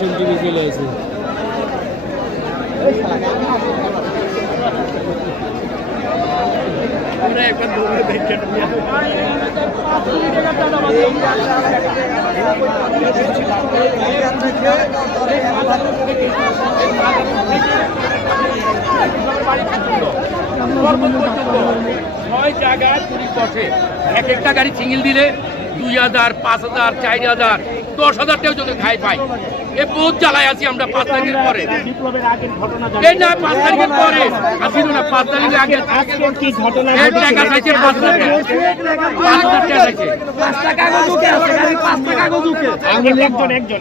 Ration TV চলে আছে ছয় জায়গায় পুলিশ বসে এক একটা গাড়ি সিঙ্গেল দিলে দুই হাজার, পাঁচ হাজার, চার হাজার। দশ হাজার টাকা যদি খাই পাই এ বহুত জ্বালায় আছি আমরা পাঁচ তারিখের পরে। বিপ্লবের আগের ঘটনা এই না পাঁচ তারিখের পরে। আসিল না পাঁচ তারিখের আগে আজকে কি ঘটনা এই টাকা চাইছে পাঁচ টাকা। পাঁচ টাকা একজন একজন একজন।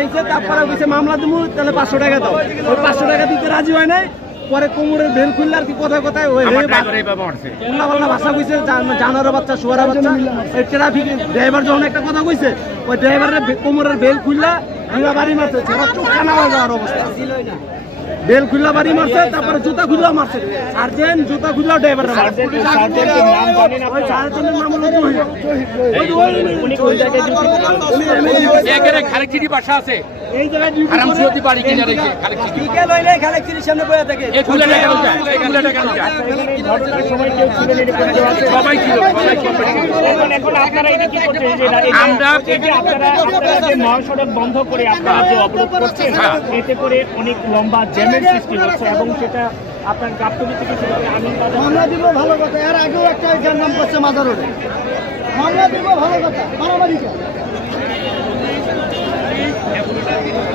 একজন তারপরে মামলা দিমু তাহলে পাঁচশো টাকা দাও। ওই পাঁচশো টাকা দিতে রাজি হয় নাই? পরে কোমরের বেল খুললে আর কি কথায় কথায় ওই উল্লা পাল্লা ভাষা কইছে জান- জানোয়ারের বাচ্চা শুয়ারের বাচ্চা। ওই ট্রাফিক ড্রাইভার যখন একটা কথা কইছে ওই ড্রাইভারের কোমরের বেল খুললা দুইটা বাড়ি মারছে। ছেড়া চোখ কানা হয়ে যাওয়ার অবস্থা। বেল খুললা বাড়ি মারছে তারপরে জুতা খুললা মারছে। সার্জেন্ট জুতা খুললা ড্রাইভার ওই আপনারা সার্জেন্টের নাম হলো জহির। ওই ওই- এই এই এই এই ছিল এখন এখন আপনারা এটা কি করছেন এই যে এই যে- আমরা- এই যে আপনারা আপনারা যে মহাসড়ক বন্ধ করে আপনারা যে অবরোধ করছেন হ্যাঁ। এতে করে অনেক লম্বা জ্যামের সৃষ্টি হচ্ছে এবং সেটা আপনার গাবতলি থেকে শুরু করে বাজার মামলা দিব ভালো কথা এর আগেও একটা এটার নাম করছে মাজার রোডে। মামলা দিব ভালো কথা মারামারি Yeah, we're not going to